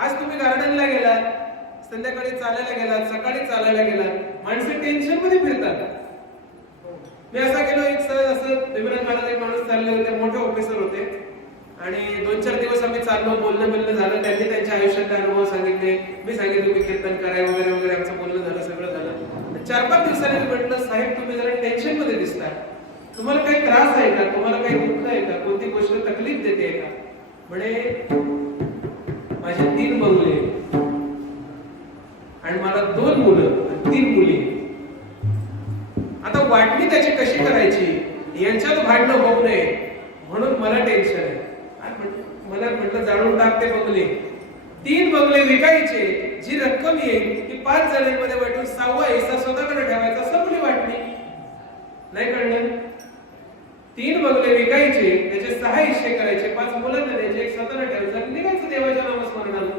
आज तुम्ही गार्डनला गेलात, संध्याकाळी चालायला गेलात, सकाळी चालायला गेलात, माणसे टेन्शन मध्ये फिरतात. मी असा गेलो, एक सहज असं देवरात एक माणूस चालले होते, मोठे ऑफिसर होते, आणि 2-4 दिवस आम्ही चाललो, बोलणं झालं. त्यांनी त्यांच्या आयुष्यातले अनुभव सांगितले, मी सांगितलं मी कीर्तन कराय वगैरे वगैरे, आमचं बोलणं झालं, सगळं झालं. 4-5 दिवसांनी मी म्हटलं, साहेब तुम्ही जरा टेन्शन मध्ये दिसताय, तुम्हाला काही त्रास आहे का, तुम्हाला काही दुःख आहे का, कोणती गोष्ट तकलीफ देते का? म्हणे माझे 3 बंगले आणि मला 2 मुलं आणि 3 मुली. आता वाटणी त्याची कशी करायची यांच्यात भांडणं होऊ नये म्हणून मला टेन्शन आहे. मला म्हटलं जाणून टाकते बंगले, 3 बंगले विकायचे, जी रक्कम येईल ती 5 जणांमध्ये वाटून 6वा हिस्सा स्वतःकडे ठेवायचा, संपली वाटणी. नाही कळलं? 3 बंगले विकायचे, त्याचे 6 हिस्से करायचे, 5 मुलांना द्यायचे, एक स्वतःला ठेवायचं, निघायचं देवाच्या नामस्मरणाला.